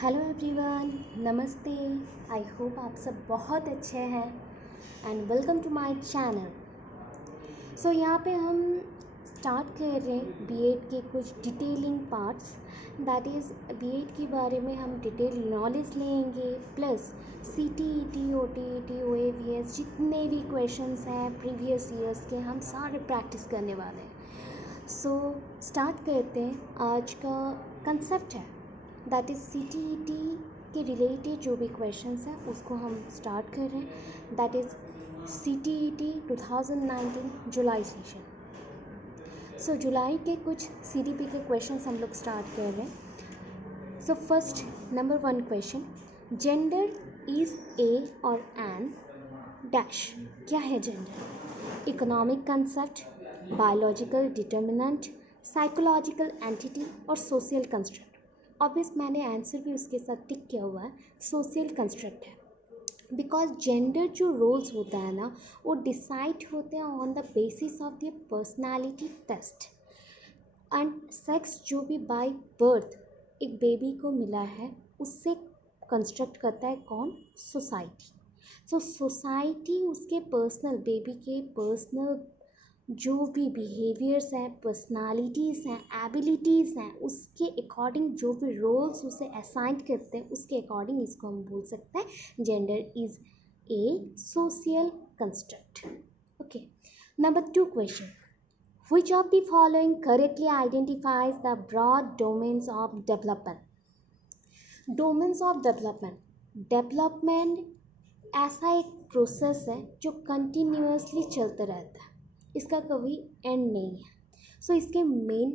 Hello everyone, नमस्ते। I hope आप सब बहुत अच्छे हैं and welcome to my channel. So यहाँ पे हम स्टार्ट कर रहे हैं बीएड के कुछ detailing parts. That is BEd के बारे में हम डिटेल नॉलेज लेंगे, प्लस सीटीईटी, ओटीईटी, ओएवीएस जितने भी क्वेश्चंस हैं प्रीवियस ईयर्स के हम सारे प्रैक्टिस करने वाले हैं। सो स्टार्ट करते हैं। आज का कंसेप्ट है दैट इज़ सीटीईटी के रिलेटेड जो भी क्वेश्चंस हैं उसको हम स्टार्ट कर रहे हैं। That is CTET 2019 July session. So जुलाई के कुछ सीडीपी के क्वेश्चंस हम लोग स्टार्ट कर रहे हैं। So first number 1 question, gender is a और एन डैश। क्या है gender? Economic concept, biological determinant, psychological entity और सोशल कंस्ट्रक्ट। ऑब्वियस मैंने आंसर भी उसके साथ टिक किया हुआ है, सोशल कंस्ट्रक्ट है। बिकॉज जेंडर जो रोल्स होता है ना वो डिसाइड होते हैं on the basis of the personality test and sex जो भी बाय बर्थ एक बेबी को मिला है उससे कंस्ट्रक्ट करता है कौन? सोसाइटी। सो सोसाइटी उसके पर्सनल बेबी के पर्सनल जो भी बिहेवियर्स हैं, पर्सनालिटीज़ हैं, एबिलिटीज़ हैं, उसके अकॉर्डिंग जो भी रोल्स उसे असाइन करते हैं उसके अकॉर्डिंग इसको हम बोल सकते हैं gender is A social construct. Okay, number 2 question, which of the following correctly identifies the broad domains of development? Domains of development ऐसा एक प्रोसेस है जो कंटिन्यूसली चलता रहता है, इसका कभी एंड नहीं है। सो इसके मेन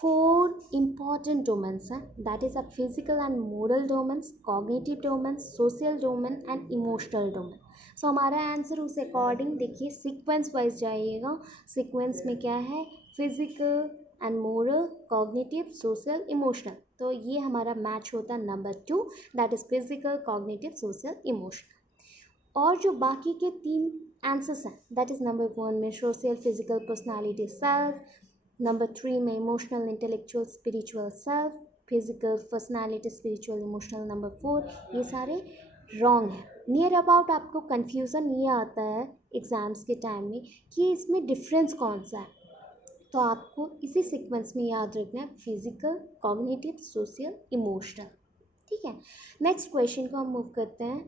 4 इम्पॉर्टेंट डोमेन्स हैं, that is a physical and moral domains, cognitive domains, social domain and emotional domain. So हमारा आंसर उस अकॉर्डिंग देखिए सीक्वेंस वाइज जाइएगा। सीक्वेंस में क्या है? Physical and moral, cognitive, social, emotional. तो ये हमारा मैच होता है number 2, that is physical, cognitive, social, emotional. और जो बाकी के 3 आंसर्स हैं दैट इज़ नंबर 1 में social, physical, personality, self, number 3 में emotional, intellectual, spiritual, self, physical, personality, spiritual, emotional, number 4, ये सारे रॉन्ग है। नियर अबाउट आपको कन्फ्यूज़न ये आता है एग्ज़ाम्स के टाइम में कि इसमें डिफरेंस कौन सा है, तो आपको इसी सीक्वेंस में याद रखना है, फिजिकल, कॉग्निटिव, सोशल, इमोशनल। ठीक है, नेक्स्ट क्वेश्चन को हम मूव करते हैं।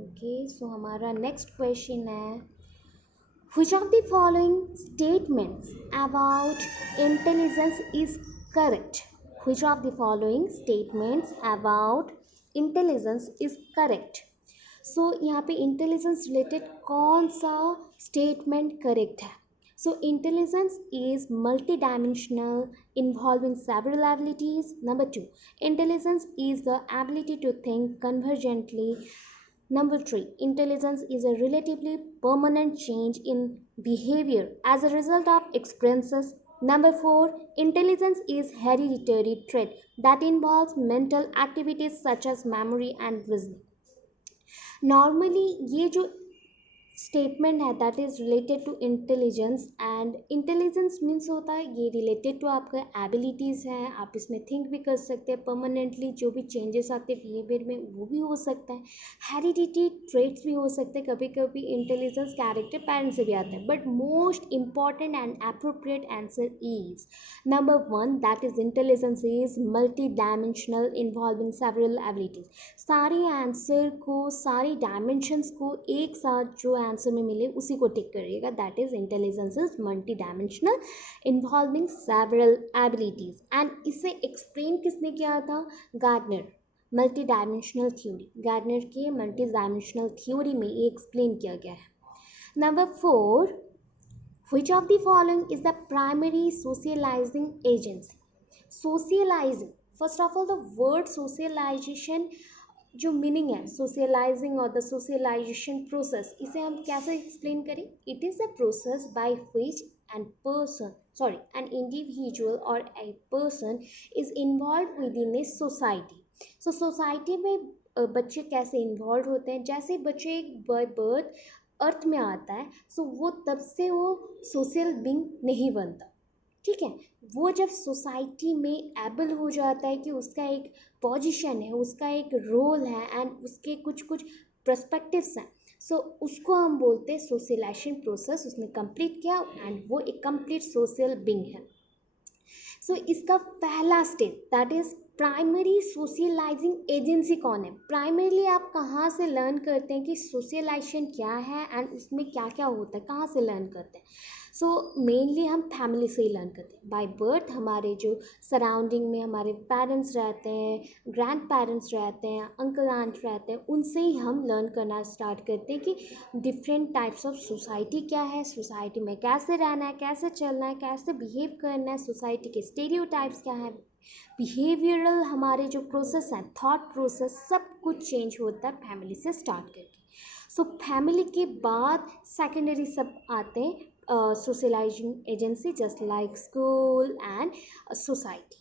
ओके, सो हमारा नेक्स्ट क्वेश्चन है, which of the following statements about intelligence is correct? Which of the following statements about intelligence is correct? So यहाँ पे इंटेलिजेंस रिलेटेड कौन सा स्टेटमेंट करेक्ट है? So intelligence is multi dimensional involving several abilities. Number 2, intelligence is the ability to think convergently. Number 3, intelligence is a relatively permanent change in behavior as a result of experiences. Number 4, intelligence is hereditary trait that involves mental activities such as memory and reasoning. Normally ये जो statement है that is related to intelligence, and intelligence means होता है ये related to आपका abilities हैं, आप इसमें थिंक भी कर सकते हैं, परमानेंटली जो भी चेंजेस आते हैं बिहेवियर में वो भी हो सकता है, हेरिडिटी ट्रेट्स भी हो सकते हैं, कभी कभी इंटेलिजेंस कैरेक्टर पेरेंट्स से भी आता है। But most important and appropriate answer is number 1, that is intelligence is multi dimensional involving several abilities. सारे आंसर को, सारी डायमेंशंस को एक साथ जो आंसर में मिले उसी को टिक करिएगा, that is intelligence is multi dimensional involving several abilities. And इसे एक्सप्लेन किसने किया था? Gardner, multidimensional theory. Gardner के मल्टी डायमेंशनल थ्योरी में ये एक्सप्लेन किया गया है। Number 4, which of the following is the primary socializing agency? Socializing, first of all the word socialization जो मीनिंग है सोशलाइजिंग और द सोशलाइजेशन प्रोसेस, इसे हम कैसे एक्सप्लेन करें? It is a process by which an individual or a person is involved within a society. So society में बच्चे कैसे इन्वॉल्व होते हैं? जैसे बच्चे बाय बर्थ अर्थ में आता है, सो वो तब से वो सोशल बीइंग नहीं बनता, ठीक है। वो जब सोसाइटी में एबल हो जाता है कि उसका एक पोजीशन है, उसका एक रोल है एंड उसके कुछ कुछ पर्सपेक्टिव्स हैं, सो उसको हम बोलते हैं सोशलाइजेशन प्रोसेस उसने कंप्लीट किया एंड वो एक कंप्लीट सोशल बीइंग है। सो इसका पहला step that is primary socializing agency कौन है। प्राइमरीली आप कहाँ से लर्न करते हैं कि सोशलाइजेशन क्या है एंड उसमें क्या क्या होता है, कहाँ से लर्न करते हैं। सो मेनली हम फैमिली से ही लर्न करते हैं। बाय बर्थ हमारे जो सराउंडिंग में हमारे पेरेंट्स रहते हैं, ग्रैंड पेरेंट्स रहते हैं, अंकल आंट रहते हैं, उनसे ही हम लर्न करना स्टार्ट करते हैं कि डिफरेंट टाइप्स ऑफ सोसाइटी क्या है, सोसाइटी में कैसे रहना है, कैसे चलना है, कैसे बिहेव करना है, सोसाइटी के स्टेरियोटाइप्स क्या है, बिहेवियरल हमारे जो प्रोसेस हैं, थॉट प्रोसेस, सब कुछ चेंज होता है फैमिली से स्टार्ट करके। सो फैमिली के बाद सेकेंडरी सब आते हैं socializing agency just like school and society.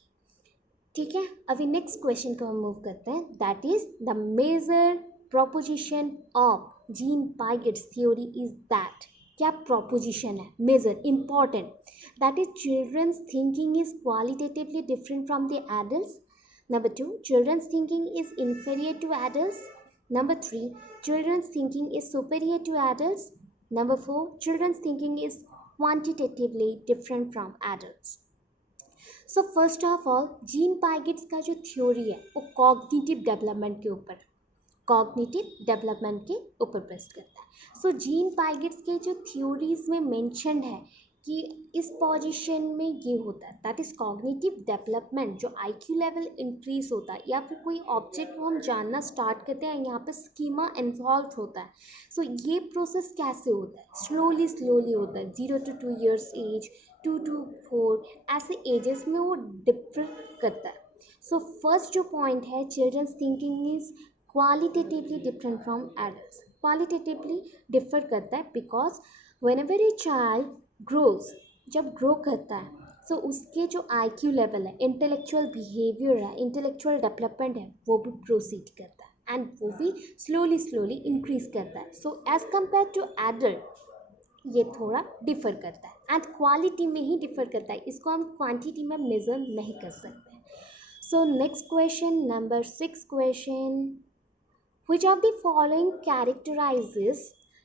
ठीक है, अभी नेक्स्ट क्वेश्चन को हम मूव करते हैं that is the major proposition of Jean Piaget's theory is that. क्या प्रोपोजिशन है major important, that is children's thinking is qualitatively different from the adults. Number 2, children's thinking is inferior to adults. Number 3, children's thinking is superior to adults. Number 4, children's thinking is quantitatively different from adults. So first of all Jean Piaget's का जो theory है वो cognitive development के ऊपर based करता है। सो gene पाइगेट्स के जो थ्योरीज में मेंशन्ड है कि इस पोजीशन में ये होता है दैट इज़ कॉग्निटिव डेवलपमेंट, जो आईक्यू लेवल इंक्रीज होता है या फिर कोई ऑब्जेक्ट को हम जानना स्टार्ट करते हैं, यहाँ पे स्कीमा इन्वॉल्व होता है। सो ये प्रोसेस कैसे होता है, स्लोली स्लोली होता है, 0 to 2 years एज, 2 to 4 ऐसे एजेस में वो डिफर करता है। सो फर्स्ट जो पॉइंट है, children's thinking is qualitatively different from adults. Qualitatively differ करता है because whenever a child grows, जब ग्रो करता है सो उसके जो आईक्यू लेवल है, इंटेलेक्चुअल बिहेवियर है, इंटेलेक्चुअल डेवलपमेंट है, वो भी प्रोसीड करता है एंड वो भी स्लोली स्लोली इंक्रीज करता है। So as compare to adult ये थोड़ा डिफर करता है एंड क्वालिटी में ही डिफर करता है, इसको हम क्वांटिटी में मेजर नहीं कर सकते। So next question, number 6 question, which of the following characterizes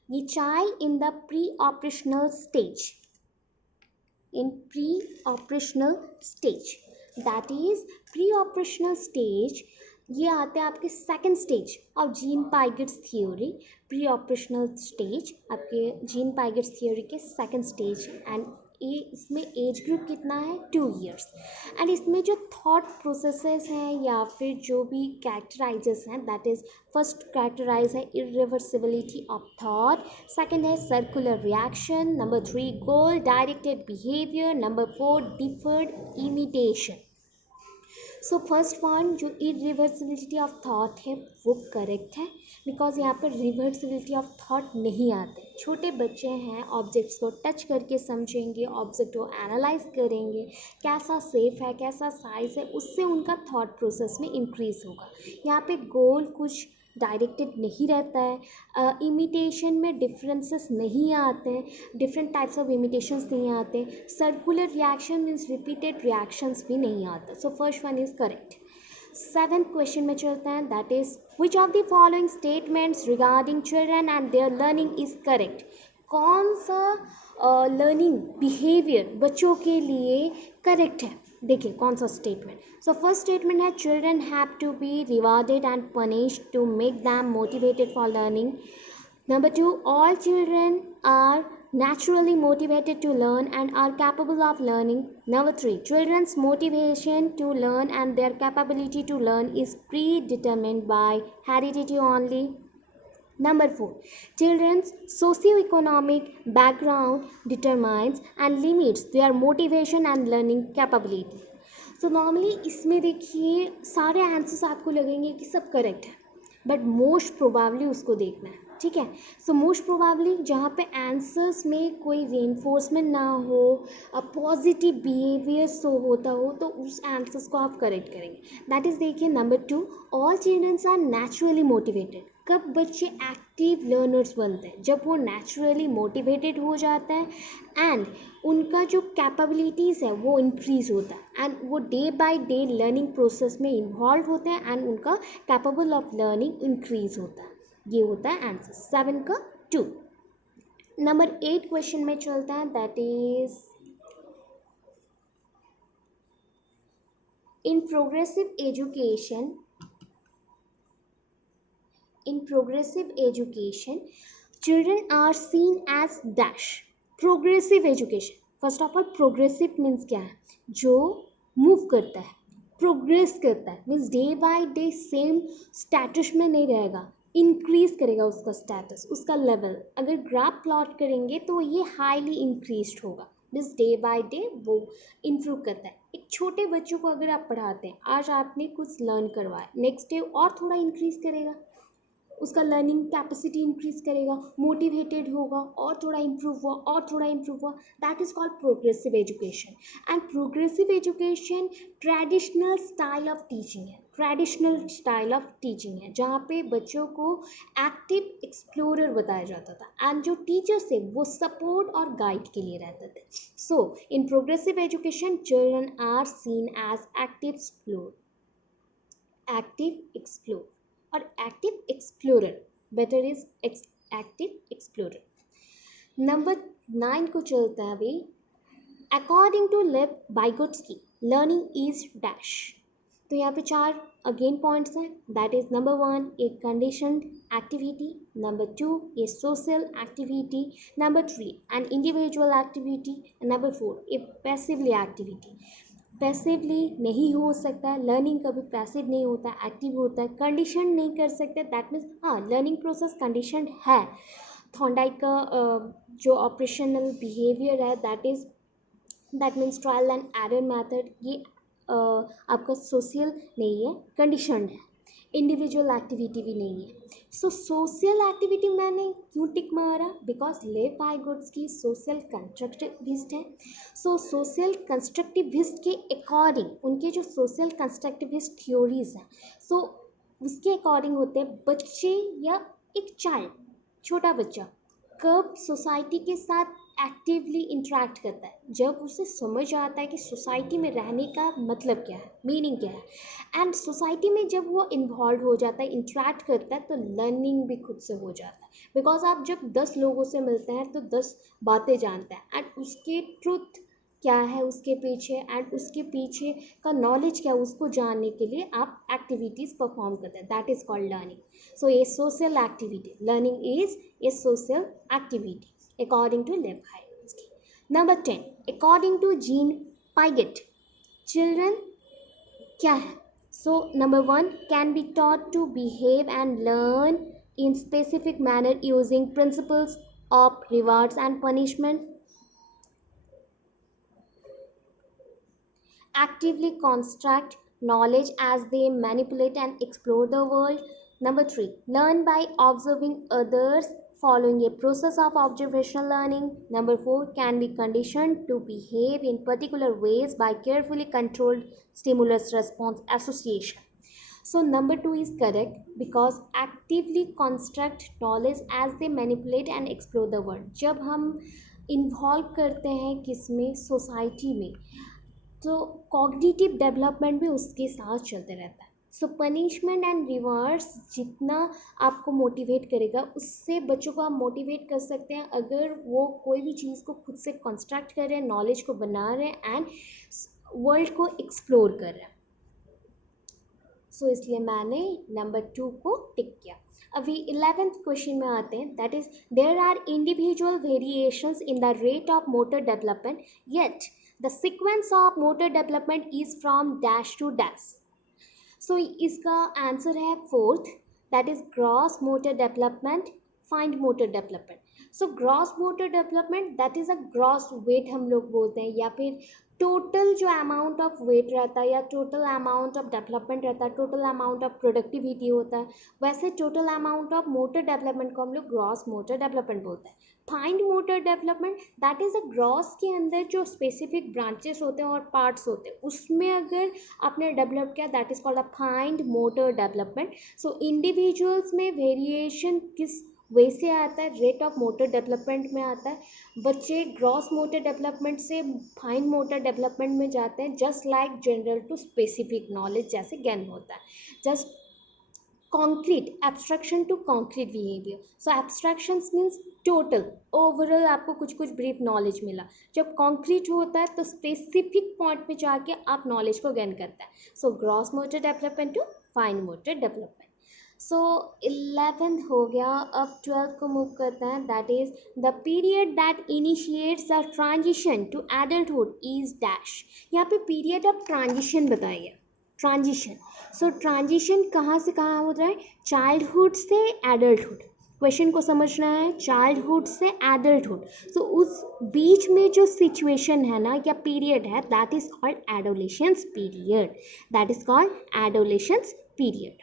the child in the pre-operational stage? In pre-operational stage, that is pre-operational stage, ये आते हैं आपके second stage of Jean Piaget's theory. Pre operational stage आपके Jean Piaget's theory के second stage and ये इसमें age group कितना है, 2 years। एंड इसमें जो थॉट प्रोसेसेस हैं या फिर जो भी कैरेक्टराइजेस हैं, दैट इज़ फर्स्ट कैरेक्टराइज है इरिवर्सिबिलिटी ऑफ थॉट, सेकंड है सर्कुलर रिएक्शन, नंबर 3 गोल directed behaviour, number 4 deferred imitation. So first one जो इरिवर्सिबिलिटी ऑफ थॉट है वो करेक्ट है बिकॉज यहाँ पर रिवर्सिबिलिटी ऑफ थॉट नहीं आते। छोटे बच्चे हैं, ऑब्जेक्ट्स को टच करके समझेंगे, ऑब्जेक्ट को एनालाइज करेंगे, कैसा सेफ है, कैसा साइज है, उससे उनका थॉट प्रोसेस में इंक्रीज होगा। यहाँ पे गोल कुछ डायरेक्टेड नहीं रहता है, इमिटेशन में डिफरेंसेस नहीं आते हैं, डिफरेंट टाइप्स ऑफ इमिटेशंस नहीं आते, circular reaction means repeated reactions भी नहीं आते। So first one is correct. 7th question में चलते हैं that is which of the following statements regarding children and there learning is correct. कौन सा लर्निंग बिहेवियर बच्चों के लिए करेक्ट है, देखिए कौन सा स्टेटमेंट। सो फर्स्ट स्टेटमेंट है children have to be rewarded and punished to make them motivated for learning. Number 2, all children are naturally motivated to learn and are capable of learning. Number 3, children's motivation to learn and their capability to learn is predetermined by heredity only. Number 4, children's socio-economic background determines and limits their motivation and learning capability. So normally इसमें देखिए सारे answers आपको लगेंगे कि सब correct है, but most probably उसको देखना है, ठीक है। सो मोस्ट प्रोबेबली जहाँ पे आंसर्स में कोई रेनफोर्समेंट ना हो, पॉजिटिव बिहेवियर शो होता हो, तो उस आंसर्स को आप करेक्ट करेंगे। दैट इज़ देखिए number 2, all childrens are naturally motivated. कब बच्चे एक्टिव लर्नर्स बनते हैं? जब वो नेचुरली मोटिवेटेड हो जाता है एंड उनका जो कैपेबिलिटीज़ है वो इंक्रीज़ होता है एंड वो day by day learning process में इन्वॉल्व होते हैं एंड उनका कैपेबल ऑफ लर्निंग इंक्रीज़ होता है। ये होता है आंसर 7 का 2। नंबर 8 क्वेश्चन में चलता है, that is in progressive education in progressive education children are seen as dash progressive education। first of all progressive means क्या है? जो मूव करता है, प्रोग्रेस करता है, means day by day same status में नहीं रहेगा, इंक्रीज करेगा उसका स्टेटस, उसका लेवल। अगर ग्राफ प्लॉट करेंगे तो ये हाईली इंक्रीज होगा, मीन्स डे बाय डे वो इम्प्रूव करता है। एक छोटे बच्चों को अगर आप पढ़ाते हैं, आज आपने कुछ लर्न करवाया, नेक्स्ट डे और थोड़ा इंक्रीज करेगा, उसका लर्निंग कैपेसिटी इंक्रीज करेगा, मोटिवेटेड होगा, और थोड़ा इम्प्रूव हुआ, और थोड़ा इम्प्रूव हुआ। That is called progressive education. And progressive education traditional style of teaching है, ट्रेडिशनल स्टाइल ऑफ टीचिंग है, जहाँ पे बच्चों को एक्टिव एक्सप्लोरर बताया जाता था एंड जो टीचर्स थे वो सपोर्ट और गाइड के लिए रहते थे। So in progressive education children are seen as active explore और active explorer, better is active explorer. Number 9 को चलता है अभी, according to Lev वाइगोट्स्की learning is dash. तो यहाँ पे 4 अगेन पॉइंट्स हैं, that is number 1 A conditioned activity, number 2 A social activity, number 3 an individual activity, number 4 A passively activity. Passively नहीं हो सकता है, लर्निंग कभी पैसिव नहीं होता है, एक्टिव होता है। कंडीशन नहीं कर सकते, दैट मीन्स हाँ लर्निंग प्रोसेस कंडीशन है। थॉर्नडाइक का जो ऑपरेशनल बिहेवियर है that means trial and error method, ये आपका सोशल नहीं है, कंडीशनड है। इंडिविजुअल एक्टिविटी भी नहीं है। सो सोशल एक्टिविटी मैंने क्यों टिक मारा? बिकॉज लेव वाइगोट्स्की सोशल कंस्ट्रक्टिविस्ट है। सो सोशल कंस्ट्रक्टिविस्ट के अकॉर्डिंग, उनके जो सोशल कंस्ट्रक्टिविस्ट थ्योरीज हैं, सो उसके अकॉर्डिंग होते हैं बच्चे या एक चाइल्ड, छोटा बच्चा कब सोसाइटी के साथ एक्टिवली इंटरेक्ट करता है, जब उसे समझ आता है कि सोसाइटी में रहने का मतलब क्या है, मीनिंग क्या है। एंड सोसाइटी में जब वो इन्वॉल्व हो जाता है, इंटरेक्ट करता है, तो लर्निंग भी खुद से हो जाता है। बिकॉज आप जब 10 लोगों से मिलते हैं तो 10 बातें जानते हैं एंड उसके ट्रुथ क्या है उसके पीछे एंड उसके पीछे का नॉलेज क्या है, उसको जानने के लिए आप एक्टिविटीज़ परफॉर्म करते हैं, that is called learning. So a social activity, learning is a social activity according to Lev Vygotsky. Number 10 according to Jean Piaget children क्या है? So number 1 can be taught to behave and learn in specific manner using principles of rewards and punishment, actively construct knowledge as they manipulate and explore the world. Number 3, learn by observing others following a process of observational learning. Number 4, can be conditioned to behave in particular ways by carefully controlled stimulus response association. So number 2 is correct because actively construct knowledge as they manipulate and explore the world. जब हम involve करते हैं किसमें, society में, तो cognitive development भी उसके साथ चलते रहता है। सो पनिशमेंट एंड रिवार्ड्स जितना आपको मोटिवेट करेगा, उससे बच्चों को आप मोटिवेट कर सकते हैं अगर वो कोई भी चीज़ को खुद से कंस्ट्रक्ट कर रहे हैं, नॉलेज को बना रहे हैं एंड वर्ल्ड को एक्सप्लोर कर रहे हैं। सो इसलिए मैंने नंबर 2 को टिक किया। अभी 11th क्वेश्चन में आते हैं, that is there are individual variations in the rate of motor development yet the sequence of motor development is from dash to dash. So इसका आंसर है 4th, that is gross motor development, fine motor development. So gross motor development that is a gross weight हम लोग बोलते हैं, या फिर total जो amount of weight रहता है या टोटल अमाउंट ऑफ डेवलपमेंट रहता है, टोटल अमाउंट ऑफ प्रोडक्टिविटी होता है, वैसे total amount of motor development को हम लोग ग्रॉस मोटर डेवलपमेंट बोलते हैं. Find motor development that is a gross के अंदर जो स्पेसिफिक ब्रांचेस होते हैं और पार्ट्स होते हैं उसमें अगर आपने डेवलप किया that is called a find motor development. So individuals में वेरिएशन किस वैसे आता है, रेट ऑफ मोटर डेवलपमेंट में आता है. बच्चे ग्रॉस मोटर डेवलपमेंट से फाइन मोटर डेवलपमेंट में जाते हैं, just like general to specific knowledge जैसे ज्ञान होता है. Just concrete abstraction to concrete behaviour. So abstractions means total overall आपको कुछ कुछ ब्रीफ नॉलेज मिला. जब कॉन्क्रीट होता है तो स्पेसिफिक पॉइंट पे जाके आप नॉलेज को गेन करता है. So gross motor development to fine motor development. So 11th हो गया. अब 12th को मूव करते हैं. That is the period that initiates the transition to adulthood is dash. यहाँ पे पीरियड ऑफ ट्रांजिशन बताइए. ट्रांजिशन. सो ट्रांजिशन कहाँ से कहाँ होता है? चाइल्डहुड से एडल्टहुड. क्वेश्चन को समझना है, चाइल्डहुड से एडल्टहुड. सो उस बीच में जो सिचुएशन है ना या पीरियड है that is called adolescence period. That is called adolescence period.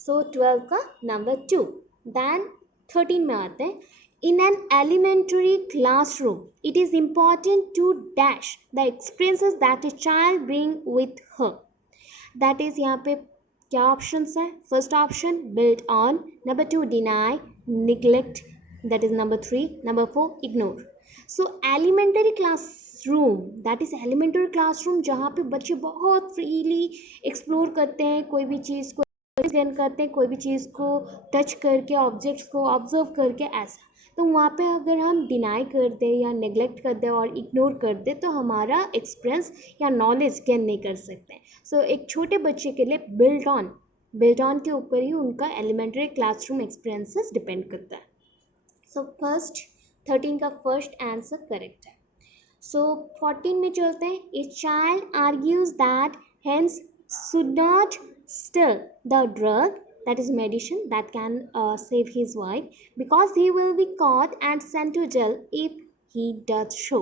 So 12 का नंबर 2. दैन 13 में आते हैं. In an elementary classroom it is important to dash the experiences that a child bring with her. That is यहाँ पे क्या options हैं? First option build on, number 2 deny, neglect, that is number 3, number 4 ignore. So elementary classroom that is elementary classroom जहाँ पे बच्चे बहुत freely explore करते हैं कोई भी चीज़ को गेन करते हैं, कोई भी चीज़ को टच करके ऑब्जेक्ट्स को ऑब्जर्व करके ऐसा. तो वहाँ पे अगर हम डिनाई कर दें या नेग्लेक्ट कर दें और इग्नोर कर दें तो हमारा एक्सपीरियंस या नॉलेज गेन नहीं कर सकते. सो एक छोटे बच्चे के लिए बिल्ड ऑन के ऊपर ही उनका एलिमेंट्री क्लासरूम एक्सपीरियंसेस डिपेंड करता है. सो फर्स्ट 13 का फर्स्ट आंसर करेक्ट है. सो 14 में चलते हैं. A child argues that hence should not steal the drug, that is medicine that can save his wife, because he will be caught and sent to jail if he does so.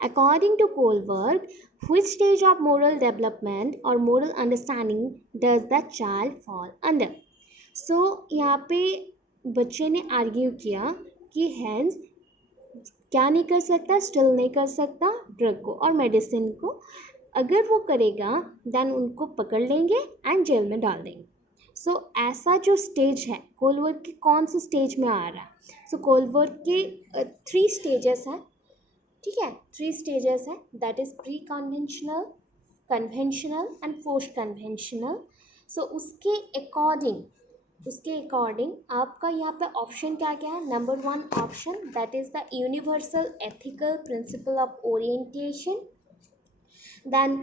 According to Kohlberg, which stage of moral development or moral understanding does the child fall under? So यहाँ पे बच्चे ने argue किया कि hence क्या नहीं कर सकता, स्टिल नहीं कर सकता ड्रग को और मेडिसिन को. अगर वो करेगा देन उनको पकड़ लेंगे एंड जेल में डाल देंगे. सो ऐसा जो स्टेज है कोलवर्ग के कौन से स्टेज में आ रहा है? सो कोलवर्ग के 3 स्टेजेस हैं. ठीक है, 3 स्टेजेस हैं. That is pre conventional, conventional and post conventional. So उसके अकॉर्डिंग आपका यहाँ पे ऑप्शन क्या क्या है? Number 1 option that is the universal ethical principle of orientation. Then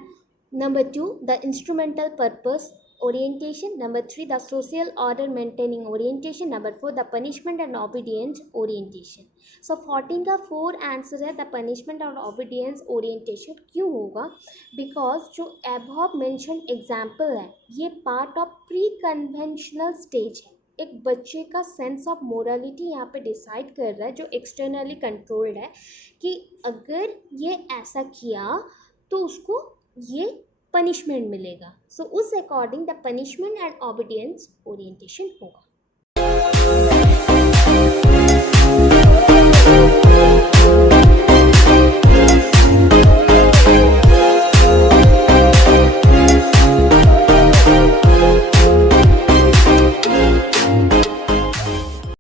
number 2 the instrumental purpose orientation. Number 3 the social order maintaining orientation. Number 4 the punishment and obedience orientation. So 14 का 4 answer है the punishment and obedience orientation. क्यों होगा? Because जो above mentioned example है ये part of pre conventional stage है. एक बच्चे का सेंस ऑफ मोरालिटी यहाँ पे डिसाइड कर रहा है जो एक्सटर्नली कंट्रोल्ड है कि अगर ये ऐसा किया तो उसको ये पनिशमेंट मिलेगा. सो उस according the punishment and obedience orientation होगा.